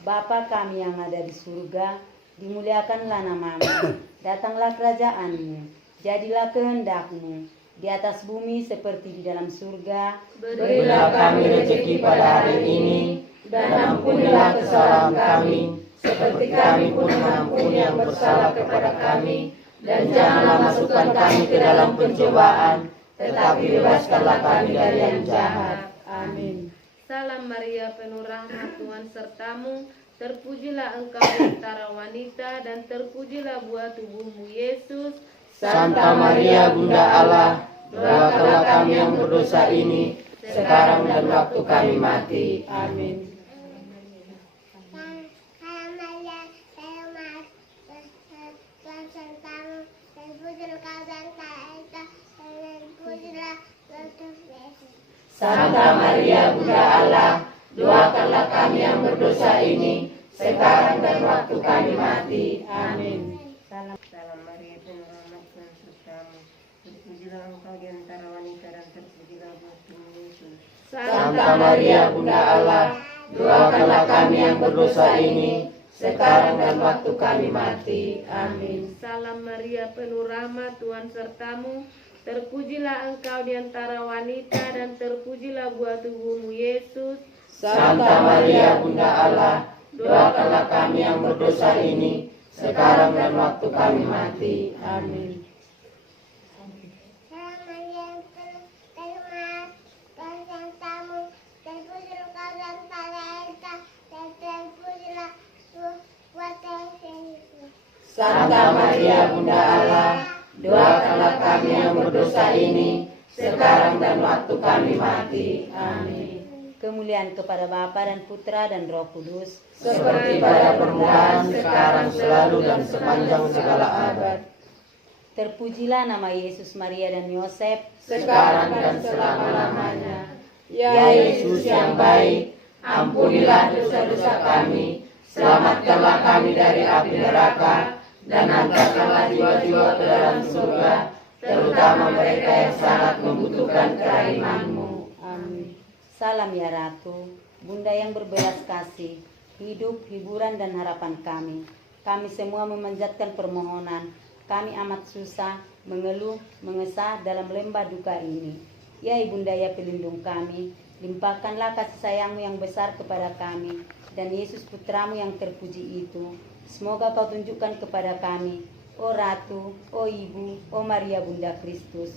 Bapa kami yang ada di surga, dimuliakanlah namamu, datanglah kerajaanmu, jadilah kehendak-Mu, di atas bumi seperti di dalam surga. Berilah kami rezeki pada hari ini, dan ampunilah kesalahan kami, seperti kami pun mengampuni yang bersalah kepada kami. Dan janganlah masukkan kami ke dalam pencobaan, tetapi bebaskanlah kami dari yang jahat. Amin. Salam Maria, penuh rahmat, Tuhan sertamu. Terpujilah engkau di antara wanita, dan terpujilah buah tubuhmu, Yesus. Santa Maria, Bunda Allah, doakanlah kami yang berdosa ini, sekarang dan waktu kami mati. Amin. Santa Maria, Bunda Allah, doakanlah kami yang berdosa ini, sekarang dan waktu kami mati. Amin. Salam Maria, penuh rahmat, Tuhan sertamu. Terpujilah engkau di antara wanita, dan terpujilah buah tubuhmu, Yesus. Santa Maria, Bunda Allah, doakanlah kami yang berdosa ini, sekarang dan waktu kami mati. Amin. Salam Maria, penuh rahmat, Tuhan sertamu. Terpujilah engkau di antara wanita, dan terpujilah buah tubuhmu, Yesus. Santa Maria, Bunda Allah, doakanlah kami yang berdosa ini, sekarang dan waktu kami mati. Amin. Santa Maria, Bunda Allah, doakanlah kami yang berdosa ini, sekarang dan waktu kami mati. Amin. Kemuliaan kepada Bapa dan Putra dan Roh Kudus, Seperti pada permulaan, sekarang, selalu, dan sepanjang segala abad. terpujilah nama Yesus, Maria dan Yosef, Sekarang dan selama-lamanya. Ya Yesus yang baik, ampunilah dosa-dosa kami, selamatkanlah kami dari api neraka, dan angkatkanlah jiwa-jiwa ke dalam surga, terutama mereka yang sangat membutuhkan kerahiman-Mu. Amin. Salam ya Ratu, Bunda yang berbelas kasih, hidup, hiburan, dan harapan kami. Kami semua memanjatkan permohonan. Kami amat susah, mengeluh, mengesah dalam lembah duka ini. Ya Ibunda ya pelindung kami, limpahkanlah kasih sayang-Mu yang besar kepada kami, dan Yesus Putramu yang terpuji itu. Semoga Kau tunjukkan kepada kami, O Ratu, O Ibu, O Maria Bunda Kristus.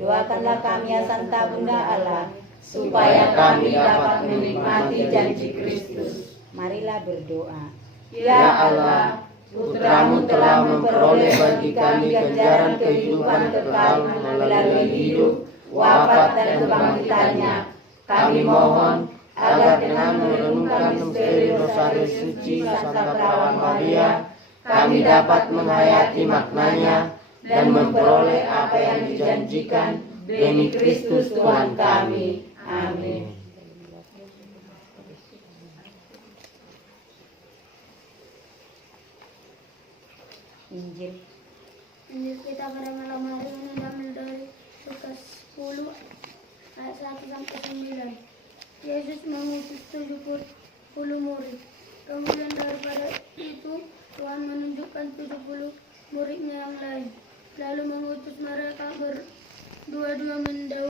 Doakanlah kami ya Santa Bunda Allah, supaya kami dapat menikmati janji Kristus. Marilah berdoa. Ya Allah, Putramu telah memperoleh bagi kami ganjaran kehidupan kekal melalui hidup, wafat, dan kebangkitannya. Kami mohon agar dengan merenungkan misteri Rosari Suci Santa Perawan Maria, kami dapat menghayati maknanya dan memperoleh apa yang dijanjikan demi Kristus Tuhan kami. Amin. Injil. Injil kita pada malam hari ini diambil dari Lukas 10 ayat 1 sampai 9. Yesus mengutus 70 murid. Kemudian daripada itu Tuhan menunjukkan 70 muridnya yang lain. Lalu mengutus mereka berdua-dua mendahului